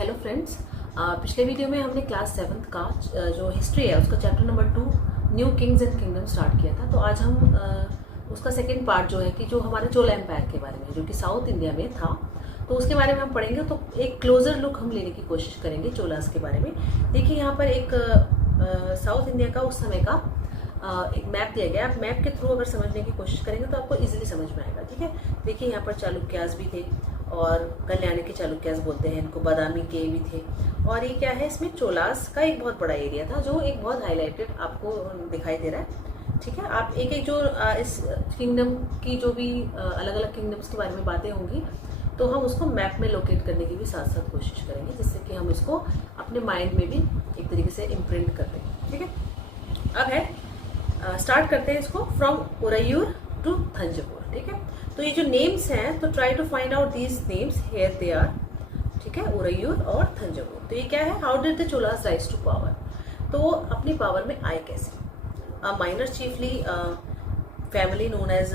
Hello friends, पिछले video में हमने क्लास 7th का जो हिस्ट्री है उसका chapter number 2 new Kings and kingdom start किया था। तो आज हम उसका सेकेंड पार्ट जो है कि जो हमारे चोला एम्पायर के बारे में जो कि साउथ इंडिया में था, तो उसके बारे में हम पढ़ेंगे। तो एक क्लोजर लुक हम लेने की कोशिश करेंगे चोलास के बारे में। देखिए यहाँ पर एक साउथ इंडिया का उस समय का एक मैप दिया गया है। आप मैप के थ्रू अगर समझने की कोशिश करेंगे तो आपको इजीली समझ में आएगा। ठीक है, देखिए यहाँ पर चालुक्यास भी थे और कल्याणी के चालुक्यास बोलते हैं इनको, बादामी के भी थे। और ये क्या है, इसमें चोलास का एक बहुत बड़ा एरिया था जो एक बहुत हाईलाइटेड आपको दिखाई दे रहा है। ठीक है, आप एक एक जो इस किंगडम की जो भी अलग अलग किंगडम्स के बारे में बातें होंगी तो हम उसको मैप में लोकेट करने की भी साथ साथ कोशिश करेंगे, जिससे कि हम इसको अपने माइंड में भी एक तरीके से इम्प्रिंट कर दें। ठीक है, अब है स्टार्ट करते हैं इसको फ्रॉम उरैयूर टू थंजावुर। ठीक है, तो ये जो नेम्स हैं तो try to find out these names, here they are. ठीक है, उरैयूर और थंजावुर। तो ये क्या है, how did the Cholas rise to power, तो वो अपनी पावर में आए कैसे। Minor chiefly family known as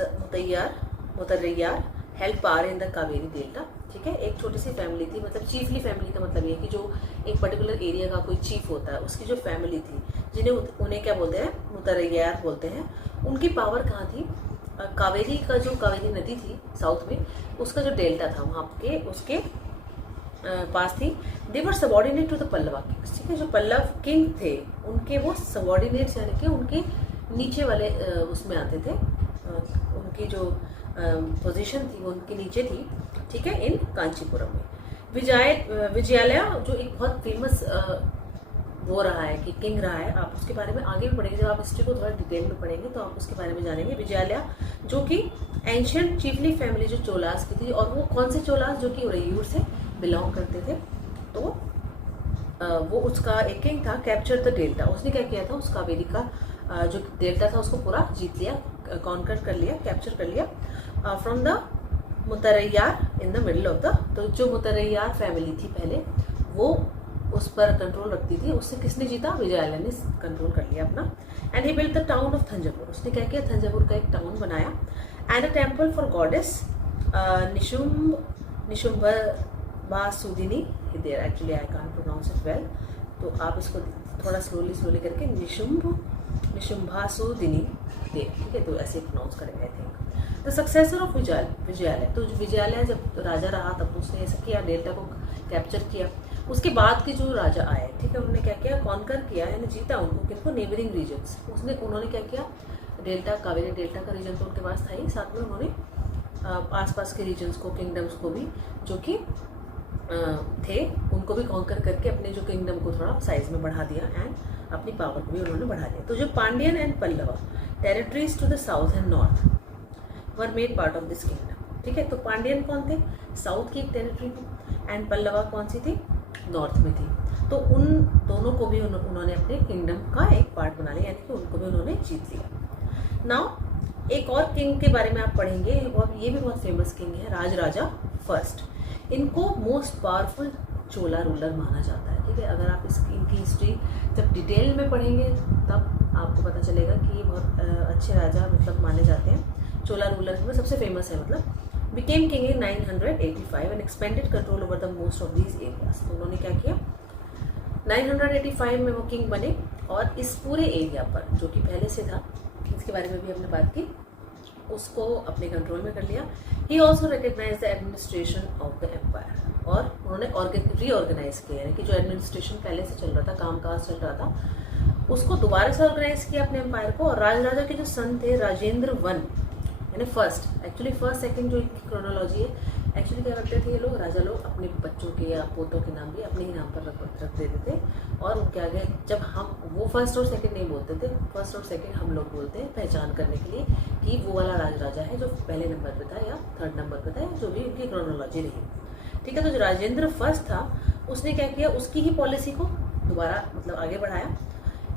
Muttaraiyar held power in the Kaveri delta. ठीक है, एक छोटी सी फैमिली थी, मतलब चीफली फैमिली का मतलब ये कि जो एक पर्टिकुलर एरिया का कोई चीफ होता है उसकी जो फैमिली थी, जिन्हें उन्हें क्या बोलते हैं, मुतरैयार बोलते हैं। उनकी पावर कहाँ थी, कावेरी का जो कावेरी नदी थी साउथ में, उसका जो डेल्टा था वहाँ के उसके पास थी। They were subordinate to the Pallava kings. ठीक है, जो पल्लव किंग थे उनके वो सबॉर्डिनेट यानी कि उनके नीचे वाले उसमें आते थे, उनकी जो पोजीशन थी वो उनके नीचे थी। ठीक है, इन कांचीपुरम में विजयालय जो एक बहुत फेमस वो रहा है कि किंग रहा है, आप उसके बारे में आगे भी पढ़ेंगे। जब आप हिस्ट्री को थोड़ा डिटेल में पढ़ेंगे तो आप उसके बारे में जानेंगे। विजयालय जो कि एंशियंट चीफली फैमिली जो चोलास की थी, और वो कौन से चोलास, जो कि उरैयूर से बिलोंग करते थे। तो वो उसका एक किंग था, कैप्चर द डेल्टा। उसने क्या किया था, उस कावेरी का जो डेल्टा था उसको पूरा जीत लिया, कॉन्कर कर लिया, कैप्चर कर लिया from the Muttaraiyar in the middle of the. तो जो मुतरैयार फैमिली थी पहले वो उस पर कंट्रोल रखती थी, उससे किसने जीता, विजयालय ने कंट्रोल कर लिया अपना। And he built the town of Thanjavur. उसने क्या किया, थंजावुर का एक टाउन बनाया। And a temple for goddess Nishumbhasudini. There actually I can't pronounce it well, तो आप इसको थोड़ा स्लोली करके निशुम्भासुदिनी दे। ठीक है, तो ऐसे प्रोनाउंस करेंगे I think. The successor of Vijayalaya, तो विजयालय जब राजा रहा तब उसने ऐसा किया, डेल्टा को कैप्चर किया। उसके बाद के जो राजा आए, ठीक है, उन्होंने क्या किया, कॉन्कर किया यानी जीता उनको, किनको, नेबरिंग रीजन्स। उन्होंने क्या किया, डेल्टा, कावेरी डेल्टा का रीजन तो उनके पास था ही, साथ में उन्होंने आसपास के रीजन्स को, किंगडम्स को भी जो कि थे उनको भी कॉन्कर करके अपने जो किंगडम को थोड़ा साइज में बढ़ा दिया एंड अपनी पावर को भी उन्होंने बढ़ा दिया। तो जो Pandyan and Pallava territories to the south and north were made part of this kingdom. ठीक है, तो पांडियन कौन थे, साउथ की एक टेरिटरी थी, एंड पल्लवा कौन सी थी, नॉर्थ में थी। तो उन दोनों को भी उन्होंने अपने किंगडम का एक पार्ट बना लिया, यानी कि उनको भी उन्होंने जीत लिया। नाउ एक और किंग के बारे में आप पढ़ेंगे, ये भी बहुत फेमस किंग है, राजराजा फर्स्ट। इनको मोस्ट पावरफुल चोला रूलर माना जाता है। ठीक है, अगर आप इनकी हिस्ट्री जब डिटेल में पढ़ेंगे तब आपको पता चलेगा कि ये बहुत अच्छे राजा मतलब माने जाते हैं। चोला रूलर में सबसे फेमस है, मतलब became king in 985 and expanded control over the most of these areas. तो उन्होंने क्या किया, 985 में वो किंग बने और इस पूरे एरिया पर जो कि पहले से था, इसके बारे में भी हमने बात की, उसको अपने कंट्रोल में कर लिया। He also recognise the administration of the empire, और उन्होंने रीऑर्गेनाइज किया, यानी कि जो एडमिनिस्ट्रेशन पहले से चल रहा था, कामकाज चल रहा था, उसको दोबारा से ऑर्गेनाइज किया अपने एम्पायर को। और राजा के जो सन थे, राजेंद्र वन यानी फर्स्ट, एक्चुअली फर्स्ट सेकंड जो इनकी क्रोनोलॉजी है, एक्चुअली क्या करते थे ये लोग, राजा लोग अपने बच्चों के या पोतों के नाम भी अपने ही नाम पर रख देते थे। और उनके आगे जब हम वो फर्स्ट और सेकंड नहीं बोलते थे, फर्स्ट और सेकंड हम लोग बोलते हैं पहचान करने के लिए कि वो वाला राजा है जो पहले नंबर पे था या थर्ड नंबर पे था, या जो भी उनकी क्रोनोलॉजी रही। ठीक है, तो जो राजेंद्र फर्स्ट था उसने क्या किया, उसकी ही पॉलिसी को दोबारा मतलब आगे बढ़ाया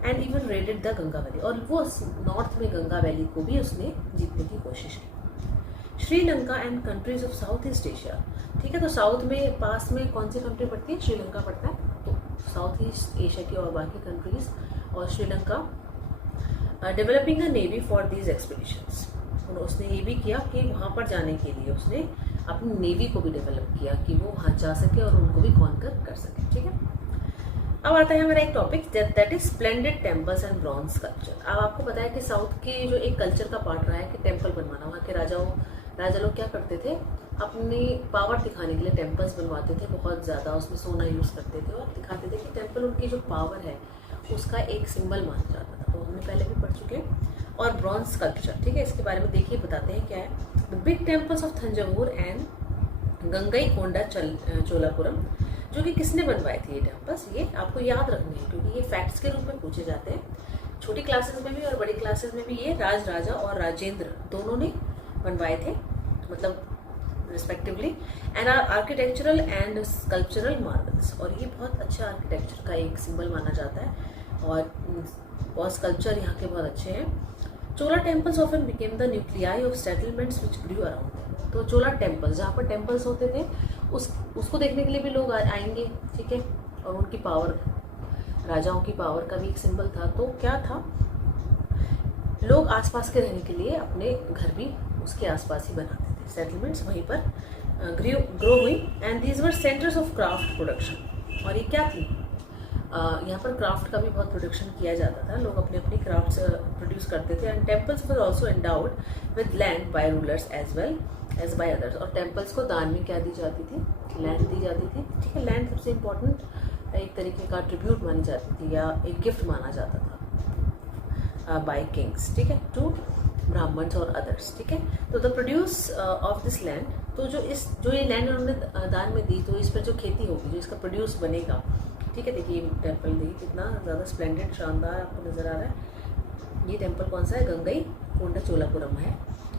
and even raided the Ganga valley, और वो नॉर्थ में गंगा वैली को भी उसने जीतने की कोशिश की। Sri Lanka and countries of south east Asia. ठीक है, तो साउथ में पास में कौन सी कंट्री पड़ती है, श्रीलंका पड़ता है। तो साउथ ईस्ट एशिया की और बाकी कंट्रीज और Sri Lanka, developing a navy for these expeditions. उसने ये भी किया कि वहाँ पर जाने के लिए उसने अपनी नेवी को भी डेवलप किया कि वो वहाँ जा सके और उनको भी कॉन्कर कर सके। ठीक है, अब आता है हमारा एक topic that is splendid temples and bronze culture. अब आपको पता है कि साउथ की जो एक कल्चर का पार्ट रहा है कि टेम्पल बनवाना, वहाँ के राजा लोग क्या करते थे, अपनी पावर दिखाने के लिए टेम्पल्स बनवाते थे बहुत ज़्यादा, उसमें सोना यूज़ करते थे और दिखाते थे कि टेम्पल उनकी जो पावर है उसका एक सिंबल माना जाता था। तो हमने पहले भी पढ़ चुके हैं। और ब्रॉन्ज स्कल्पचर, ठीक है, इसके बारे में देखिए, बताते हैं क्या है। The big temples of Thanjavur and Gangaikonda Cholapuram, जो कि किसने बनवाए थे ये टेम्पल्स, ये आपको याद रखने हैं क्योंकि ये फैक्ट्स के रूप में पूछे जाते हैं छोटी क्लासेस में भी और बड़ी क्लासेस में भी। ये राजा और राजेंद्र दोनों ने बनवाए थे, मतलब respectively, and are architectural and sculptural marvels. और ये बहुत अच्छा आर्किटेक्चर का एक सिंबल माना जाता है और स्कल्पचर यहाँ के बहुत अच्छे हैं। Chola temples often became the nuclei of settlements which grew around. तो चोला टेम्पल्स, जहाँ पर टेम्पल्स होते थे उसको देखने के लिए भी लोग आएंगे, ठीक है, और उनकी पावर, राजाओं की पावर का भी एक सिंबल था। तो क्या था, लोग आसपास के रहने के लिए अपने घर भी उसके आसपास ही बनाते थे, सेटलमेंट्स वहीं पर ग्रो हुई। And these were centres of craft production. और ये क्या थी, यहाँ पर क्राफ्ट का भी बहुत प्रोडक्शन किया जाता था, लोग अपने अपनी क्राफ्ट्स प्रोड्यूस करते थे। And temples were also endowed with land by rulers as well as by others. और टेम्पल्स को दान में क्या दी जाती थी, लैंड दी जाती थी, ठीक है। लैंड सबसे इम्पोर्टेंट एक तरीके का ट्रिब्यूट मानी जाती थी या एक गिफ्ट माना जाता था बाय किंग्स, ठीक है, टू ब्राह्मण्स और अदर्स, ठीक है। तो the produce of this land, तो जो ये लैंड उन्होंने दान में दी, तो इस पर जो खेती होगी, जो इसका प्रोड्यूस बनेगा, ठीक है। देखिए टेम्पल देखिए कितना ज़्यादा स्प्लेंडेड, शानदार आपको नज़र आ रहा है। ये टेम्पल कौन सा है, गंगईकोंडा चोलापुरम है।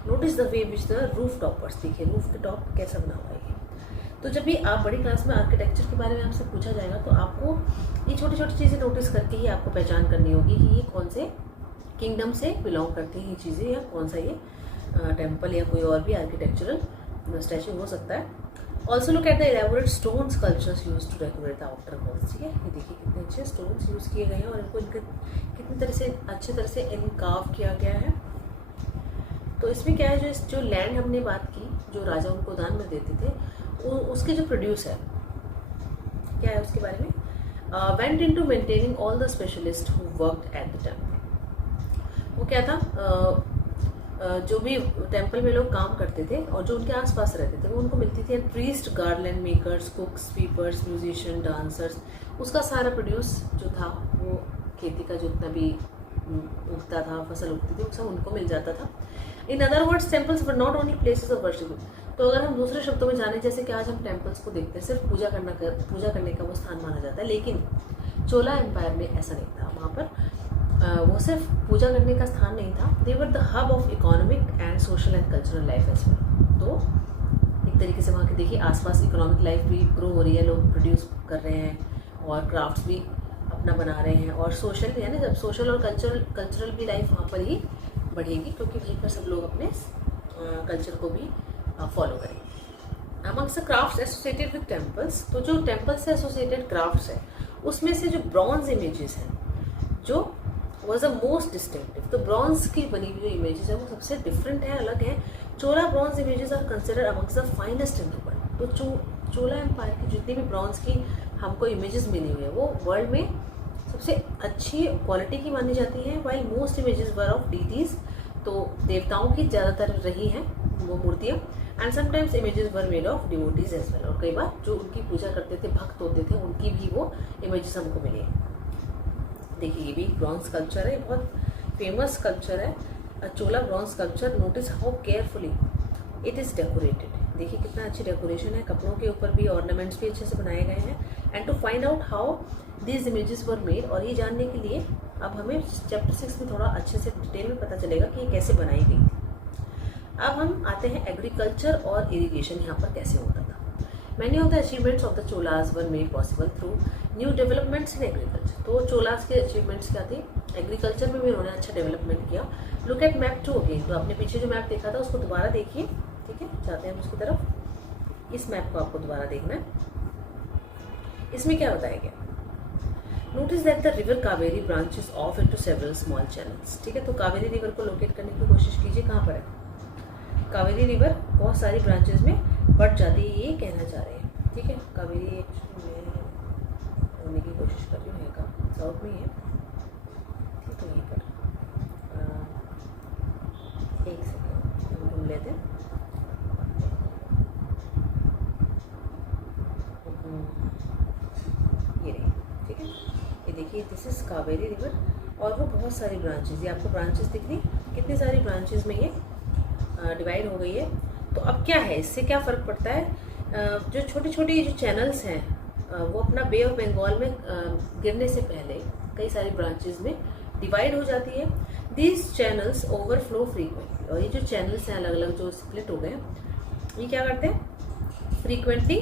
Notice the way which the roof toppers, देखिए रूफ के टॉप कैसा बना हुआ है ये। तो जब भी आप बड़ी क्लास में आर्किटेक्चर के बारे में आपसे पूछा जाएगा तो आपको ये छोटी छोटी चीज़ें नोटिस करके ही आपको पहचान करनी होगी कि ये कौन से किंगडम से बिलोंग करती हैं ये चीज़ें, या कौन सा ये टेम्पल या कोई और भी आर्किटेक्चरल स्टैचू हो सकता है। Also look at the elaborate stone sculptures use to decorate the outer walls, ठीक है। ये देखिए कितने अच्छे स्टोन्स यूज़ किए गए हैं और इनको कितनी तरह से अच्छे तरह से इनकाव किया गया है। तो इसमें क्या है, जो लैंड हमने बात की, जो राजा उनको दान में देते थे, उसके जो प्रोड्यूस है, क्या है उसके बारे में, went into maintaining all the specialist who worked at the temple. वो क्या था, जो भी टेम्पल में लोग काम करते थे और जो उनके आसपास रहते थे वो उनको मिलती थी। And priest, garland makers, cooks, sweepers, musician, dancers, उसका सारा प्रोड्यूस जो था वो खेती का जितना भी उगता था, फसल उगती थी, वो सब उनको मिल जाता था। In other words temples were not only places of worship. तो अगर हम दूसरे शब्दों में जाने, जैसे कि आज हम टेम्पल्स को देखते हैं सिर्फ पूजा करने का वो स्थान माना जाता है, लेकिन चोला एम्पायर में ऐसा नहीं था। वहाँ पर वो सिर्फ पूजा करने का स्थान नहीं था, they were the hub of economic and social and cultural life as well. तो एक तरीके से वहाँ के देखिए आसपास इकोनॉमिक लाइफ भी ग्रो हो रही है, लोग प्रोड्यूस कर रहे हैं और क्राफ्ट्स भी अपना बना रहे हैं, और सोशल यानी जब सोशल और कल्चरल भी लाइफ वहाँ पर ही बढ़ेगी क्योंकि वहीं पर सब लोग अपने कल्चर को भी फॉलो करेंगे। Amongst the crafts associated with temples, तो जो टेम्पल से एसोसिएटेड क्राफ्ट्स है उसमें से जो ब्रॉन्ज इमेजेस हैं जो वॉज द मोस्ट डिस्टिंक्टिव। तो ब्रॉन्ज की बनी हुई जो इमेजेस है वो सबसे डिफरेंट है, अलग है। Chola bronze images are considered amongst the finest in the world. तो चोला एम्पायर की जितनी भी ब्रॉन्ज की हमको इमेजेस मिली हुई है वो वर्ल्ड में सबसे अच्छी क्वालिटी की मानी जाती है। While most images were of deities, तो देवताओं की ज़्यादातर रही हैं वो मूर्तियाँ। And sometimes images were made of devotees as well, और कई बार जो उनकी पूजा करते थे, भक्त होते थे, उनकी भी वो इमेजेस हमको मिली है। देखिए ये भी ब्रॉन्ज स्कल्पचर है, बहुत फेमस स्कल्पचर है Chola bronze sculpture. Notice how carefully it is decorated, देखिए कितना अच्छी डेकोरेशन है, कपड़ों के ऊपर भी ऑर्नामेंट्स भी अच्छे से बनाए गए हैं। And to find out how these images were made, और ये जानने के लिए अब हमें चैप्टर 6 में थोड़ा अच्छे से डिटेल में पता चलेगा कि ये कैसे बनाई गई थी। अब हम आते हैं एग्रीकल्चर और इरिगेशन यहाँ पर कैसे होता था। Many of the achievements of the Cholas were made possible through new developments in agriculture. तो चोलास के अचीवमेंट्स क्या थे, एग्रीकल्चर में भी उन्होंने अच्छा डेवलपमेंट किया। लुक एट मैप 2 अगेन, तो आपने पीछे जो मैप देखा था उसको दोबारा देखिए, ठीक है, जाते हैं हम उसकी तरफ। इस मैप को आपको दोबारा देखना है, इसमें क्या बताया गया। Notice that the river Kaveri branches of into several small channels, ठीक है। तो कावेरी रिवर को लोकेट करने की कोशिश कीजिए, कहाँ पर है कावेरी रिवर, बहुत सारी ब्रांचेस में बढ़ जाती है, ये कहना चाह रहे हैं। ठीक है, कावेरी एक्चुअली मैं होने की कोशिश कर रही हूँ, है का साउथ में ही है। ठीक है, यहीं पर एक सेकेंड हम ढूंढ लेते हैं। ये रही, ठीक है, ये देखिए दिस इज कावेरी रिवर और वो बहुत सारी ब्रांचेस, ये आपको ब्रांचेस दिख रही, कितनी सारी ब्रांचेस में ये डिवाइड हो गई है। तो अब क्या है, इससे क्या फ़र्क पड़ता है, जो छोटी छोटी जो चैनल्स हैं वो अपना बे ऑफ बंगाल में गिरने से पहले कई सारी ब्रांचेस में डिवाइड हो जाती है। दीज चैनल्स ओवरफ्लो फ्रीक्वेंटली, और ये जो चैनल्स हैं अलग अलग जो स्प्लिट हो गए ये क्या करते हैं, फ्रीक्वेंटली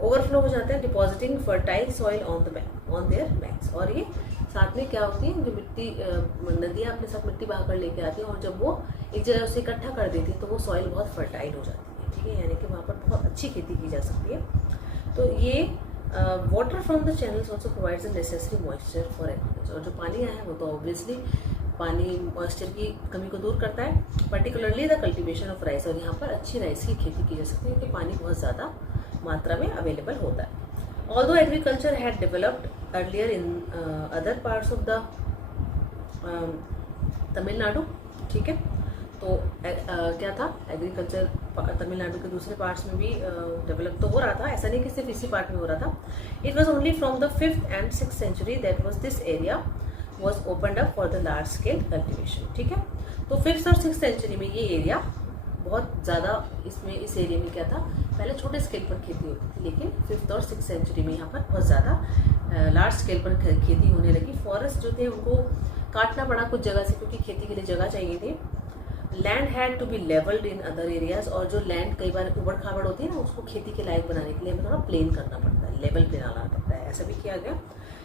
ओवरफ्लो हो जाते हैं, depositing fertile soil on their banks. और ये साथ में क्या होती है, जो मिट्टी नदियाँ अपने साथ मिट्टी बहा कर लेके आती हैं और जब वो एक जगह उसे इकट्ठा कर देती है तो वो सॉइल बहुत फर्टाइल हो जाती है। ठीक है, यानी कि वहाँ पर बहुत अच्छी खेती की जा सकती है। तो ये water from the channels also provides the necessary moisture for agriculture. और जो पानी आया है वो तो ऑब्वियसली पानी मॉइस्चर की कमी को दूर करता है, particularly the cultivation of rice. और यहाँ पर अच्छी राइस की खेती की जा सकती है क्योंकि पानी बहुत ज़्यादा मात्रा में अवेलेबल होता है। Although agriculture had developed earlier in other parts of the Tamil Nadu, ठीक है, तो क्या था, एग्रीकल्चर तमिलनाडु के दूसरे पार्ट्स में भी डेवलप तो हो रहा था, ऐसा नहीं कि सिर्फ इसी पार्ट में हो रहा था। It was only from the 5th and 6th century that was this area was opened up for the large scale cultivation. ठीक है, तो 5th और 6th सेंचुरी में ये एरिया बहुत ज़्यादा, इस एरिया में क्या था, पहले छोटे स्केल पर खेती होती थी, लेकिन 5th और 6th सेंचुरी में यहाँ पर बहुत ज़्यादा लार्ज स्केल पर खेती होने लगी। फॉरेस्ट जो थे उनको काटना पड़ा कुछ जगह से क्योंकि खेती के लिए जगह चाहिए थी। Land had to be levelled in other areas, और जो लैंड कई बार उबड़ खाबड़ होती है ना, उसको खेती के लायक बनाने के लिए हमें थोड़ा प्लेन करना पड़ता है, लेवल पे लाना पड़ता है, ऐसा भी किया गया।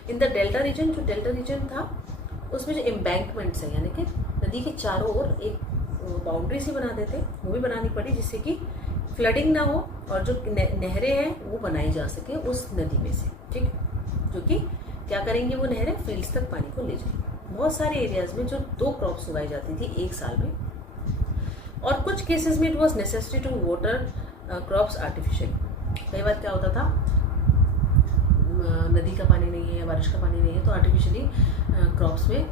इन द डेल्टा रीजन, जो डेल्टा रीजन था उसमें जो एम्बैंकमेंट्स हैं, यानी कि नदी के चारों ओर एक बाउंड्री सी बना देते, वो भी बनानी पड़ी जिससे कि फ्लडिंग ना हो और जो नहरें हैं वो बनाई जा सके उस नदी में से। ठीक, जो कि क्या करेंगे, वो नहरें फील्ड्स तक पानी को ले जाएंगी। बहुत सारे एरियाज में जो 2 क्रॉप्स उगाई जाती थी एक साल में, और कुछ केसेस में it was necessary to water crops artificially. कई बार क्या होता था, नदी का पानी नहीं है या बारिश का पानी नहीं है तो आर्टिफिशियली क्रॉप्स में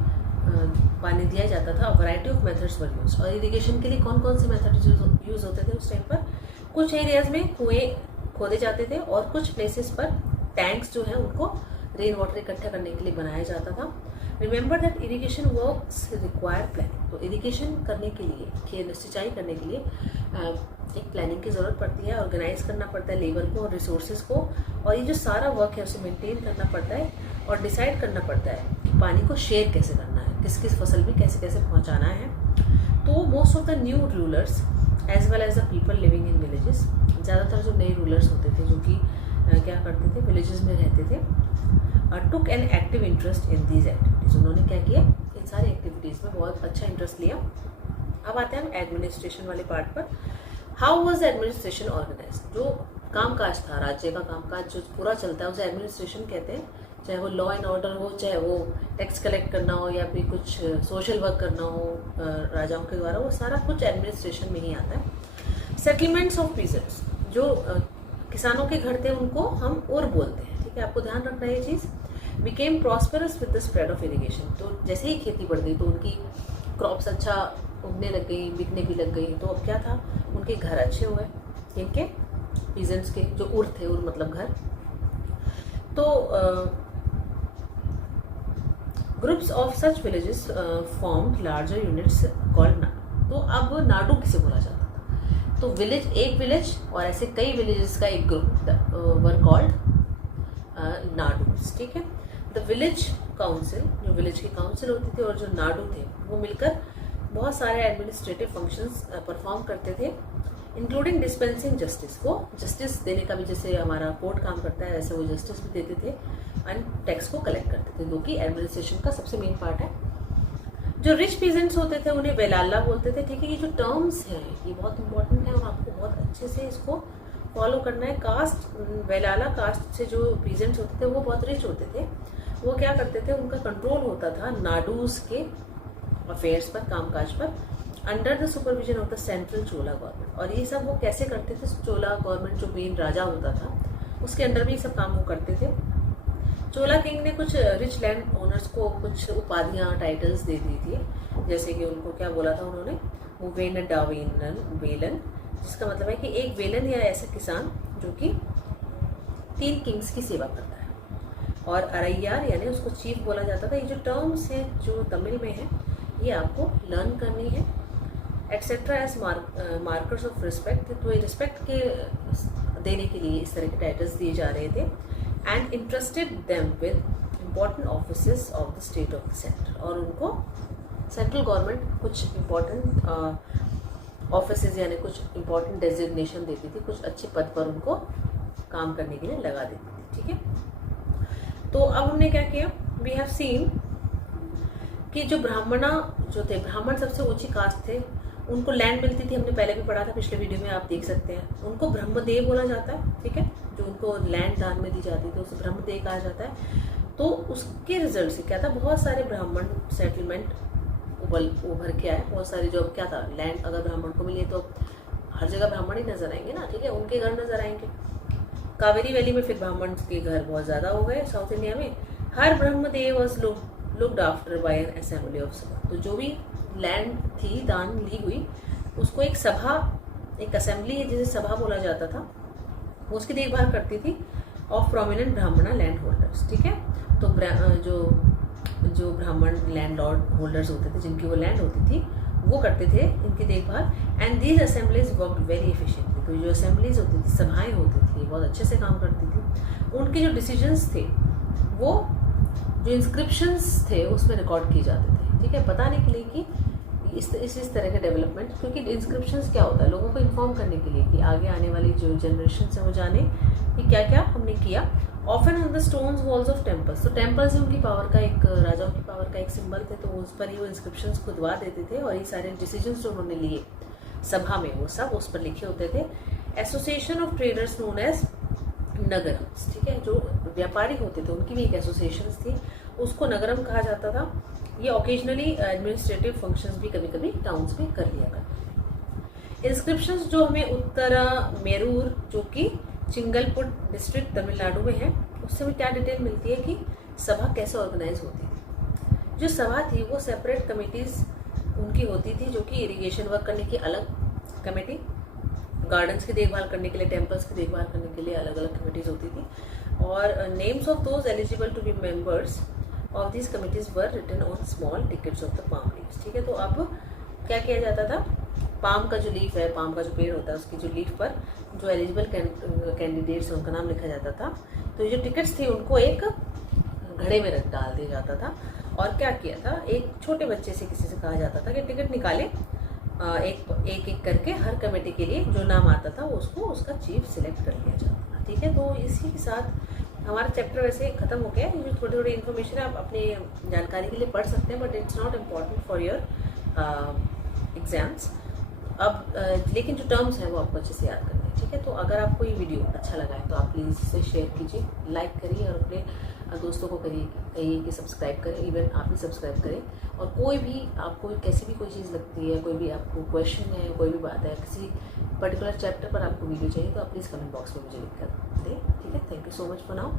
पानी दिया जाता था। Variety of methods were use. और इरिगेशन के लिए कौन कौन से मेथड्स यूज होते थे उस टाइम पर, कुछ एरियाज में कुएं खोदे जाते थे और कुछ प्लेसेस पर टैंक्स जो हैं उनको रेन वाटर इकट्ठा करने के लिए बनाया जाता था। Remember that irrigation works require planning. तो इरिगेशन करने के लिए, सिंचाई करने के लिए एक प्लानिंग की ज़रूरत पड़ती है, ऑर्गेनाइज करना पड़ता है लेबर को और रिसोर्सेज को, और ये जो सारा वर्क है उसे मेंटेन करना पड़ता है और डिसाइड करना पड़ता है कि पानी को शेयर कैसे करना है, किस किस फसल में कैसे कैसे पहुंचाना है। तो most of the new rulers as well as the people living in villages, ज़्यादातर जो नए रूलर्स होते थे जो कि क्या करते थे, विलेजेस में रहते थे, took an active interest in these activities. उन्होंने क्या किया, इन सारी एक्टिविटीज़ में बहुत अच्छा इंटरेस्ट लिया। अब आते हैं हम एडमिनिस्ट्रेशन वाले पार्ट पर। How was administration organise. जो कामकाज था, राज्य का कामकाज जो पूरा चलता है उसे एडमिनिस्ट्रेशन कहते हैं, चाहे वो लॉ एंड ऑर्डर हो, चाहे वो टैक्स कलेक्ट करना हो या फिर कुछ सोशल वर्क करना हो राजाओं के द्वारा, वो सारा कुछ एडमिनिस्ट्रेशन में ही आता है। सेटलमेंट्स ऑफ पीजेंट्स, जो किसानों के घर थे उनको हम और बोलते हैं, ठीक है, आपको ध्यान रखना है ये चीज़। Became prosperous with the spread of irrigation. तो जैसे ही खेती बढ़ गई तो उनकी क्रॉप्स अच्छा उगने लग गई, बिकने भी लग गई, तो अब क्या था, उनके घर अच्छे हुए, इनके पीजेंट्स के, जो उर थे, उर मतलब घर। तो groups of such villages formed larger units called Nadu. तो अब नाडू किसे बोला जाता था, तो विलेज, एक विलेज और ऐसे कई विलेजेस का एक ग्रुप वर कॉल्ड नाडूस। ठीक है, द विलेज काउंसिल, जो विलेज की काउंसिल होती थी, और जो नाडू थे वो मिलकर बहुत सारे एडमिनिस्ट्रेटिव फंक्शंस परफॉर्म करते थे, इंक्लूडिंग डिस्पेंसिंग जस्टिस। को जस्टिस देने का भी, जैसे हमारा कोर्ट काम करता है वैसे वो जस्टिस भी देते थे, एंड टैक्स को कलेक्ट करते थे, जो कि एडमिनिस्ट्रेशन का सबसे मेन पार्ट है। जो रिच पीजेंट्स होते थे उन्हें वेलाला बोलते थे। ठीक है, ये जो टर्म्स हैं ये बहुत इंपॉर्टेंट है और आपको बहुत अच्छे से इसको फॉलो करना है। कास्ट, वेलाला कास्ट से जो पीजेंट्स होते थे वो बहुत रिच होते थे। वो क्या करते थे, उनका कंट्रोल होता था नाडूस के अफेयर्स पर, कामकाज पर, under the supervision of the central Chola government. और ये सब वो कैसे करते थे, चोला गवर्नमेंट जो मेन राजा होता था उसके अंडर भी ये सब काम वो करते थे। चोला किंग ने कुछ रिच लैंड ओनर्स को कुछ उपाधियाँ टाइटल्स दे दी थी, जैसे कि उनको क्या बोला था उन्होंने, वेलन, जिसका मतलब है कि एक वेलन या ऐसा किसान जो कि 3 किंग्स की सेवा करता है। और अरैयार यानी उसको चीफ बोला जाता था। ये जो टर्म्स है जो तमिल में है ये आपको लर्न करनी है। Etcetera as markers of respect, तो ये रिस्पेक्ट के देने के लिए इस तरह के टाइटल्स दिए जा रहे थे। And interested them with important offices of the state of the centre, और उनको सेंट्रल गवर्नमेंट कुछ इम्पॉर्टेंट ऑफिसेज यानी कुछ इम्पॉर्टेंट डेजिग्नेशन देती थी, कुछ अच्छे पद पर उनको काम करने के लिए लगा देती थी। ठीक है, तो अब हमने क्या किया, वी हैव सीन कि जो ब्राह्मणा जो थे, ब्राह्मण सबसे ऊंची कास्ट थे, उनको लैंड मिलती थी, हमने पहले भी पढ़ा था, पिछले वीडियो में आप देख सकते हैं। उनको ब्रह्मदेव बोला जाता है। ठीक है, जो उनको लैंड दान में दी जाती थी उसे ब्रह्मदेव कहा जाता है। तो उसके रिजल्ट से क्या था, बहुत सारे ब्राह्मण सेटलमेंट उभर के आए। बहुत सारे जो क्या था, लैंड अगर ब्राह्मण को मिले तो हर जगह ब्राह्मण ही नजर आएंगे ना। ठीक है, उनके घर नजर आएंगे। कावेरी वैली में फिर ब्राह्मण के घर बहुत ज़्यादा हो गए साउथ इंडिया में। हर brahmadeya was looked after by an assembly of sabha. तो जो भी लैंड थी दान ली हुई उसको एक सभा, एक असेंबली है जिसे सभा बोला जाता था, वो उसकी देखभाल करती थी ऑफ प्रोमिनेंट ब्राह्मणा लैंड होल्डर्स। ठीक है, तो जो ब्राह्मण लैंड लॉर्ड होल्डर्स होते थे, जिनकी वो लैंड होती थी, वो करते थे इनकी देखभाल। And these assemblies work very efficiently. तो जो असेंबलीज होती थी, सभाएं होती थी, बहुत अच्छे से काम करती थी। उनके जो डिसीजंस थे वो जो इंस्क्रिप्शंस थे उसमें रिकॉर्ड किए जाते थे। ठीक है, बताने के लिए कि इस तरह के डेवलपमेंट, क्योंकि इंस्क्रिप्शंस क्या होता है, लोगों को इन्फॉर्म करने के लिए कि आगे आने वाली जो जनरेशन है वो जाने कि क्या क्या हमने किया। Often on the stones walls of temples, तो टेम्पल्स ही उनकी पावर का एक, राजाओं की पावर का एक सिंबल थे, तो उस पर ही वो इंस्क्रिप्शंस खुदवा देते थे। और ये सारे डिसीजंस जो उन्होंने लिए सभा में वो सब उस पर लिखे होते थे। Association of traders known as nagarams. ठीक है, जो व्यापारी होते थे उनकी भी एक एसोसिएशन थी, उसको नगरम कहा जाता था। ये ओकेजनली एडमिनिस्ट्रेटिव फंक्शंस भी कभी कभी टाउन्स में कर लिया करते। इंस्क्रिप्शंस जो हमें उत्तरा मेरूर जो कि चिंगलपुट डिस्ट्रिक्ट तमिलनाडु में है, उससे भी क्या डिटेल मिलती है कि सभा कैसे ऑर्गेनाइज होती थी। जो सभा थी वो सेपरेट कमेटीज उनकी होती थी, जो कि इरिगेशन वर्क करने की अलग कमेटी, गार्डन्स की देखभाल करने के लिए, टेम्पल्स की देखभाल करने के लिए अलग अलग कमेटीज होती थी। और names of those eligible to be members of this committees were written on small tickets of the palm leaves. ठीक है, तो अब क्या किया जाता था, पाम का जो लीफ है, पाम का जो पेड़ होता है, उसकी जो लीफ पर जो एलिजिबल कैंडिडेट्स हैं उनका नाम लिखा जाता था। तो ये जो टिकट्स थी उनको एक घड़े में रख डाल दिया जाता था। और क्या किया था, एक छोटे बच्चे से किसी से कहा जाता था कि टिकट निकाले, एक करके हर कमेटी के लिए जो नाम आता था उसको उसका चीफ सिलेक्ट कर लिया जाता था। ठीक है, तो इसी के साथ हमारा चैप्टर वैसे ख़त्म हो गया है। जो थोड़ी थोड़ी इन्फॉर्मेशन आप अपनी जानकारी के लिए पढ़ सकते हैं, but it's not important for your exams. अब लेकिन जो टर्म्स हैं वो आपको अच्छे से याद करने हैं। ठीक है, तो अगर आपको ये वीडियो अच्छा लगा है तो आप प्लीज़ इसे शेयर कीजिए, लाइक करिए और अपने दोस्तों को कहिए कि सब्सक्राइब करें, इवन आप भी सब्सक्राइब करें। और कोई भी आपको कैसी भी कोई चीज़ लगती है, कोई भी आपको क्वेश्चन है, कोई भी बात है, किसी पर्टिकुलर चैप्टर पर आपको वीडियो चाहिए तो आप प्लीज़ कमेंट बॉक्स में मुझे लिख कर दें। ठीक है, thank you so much for now.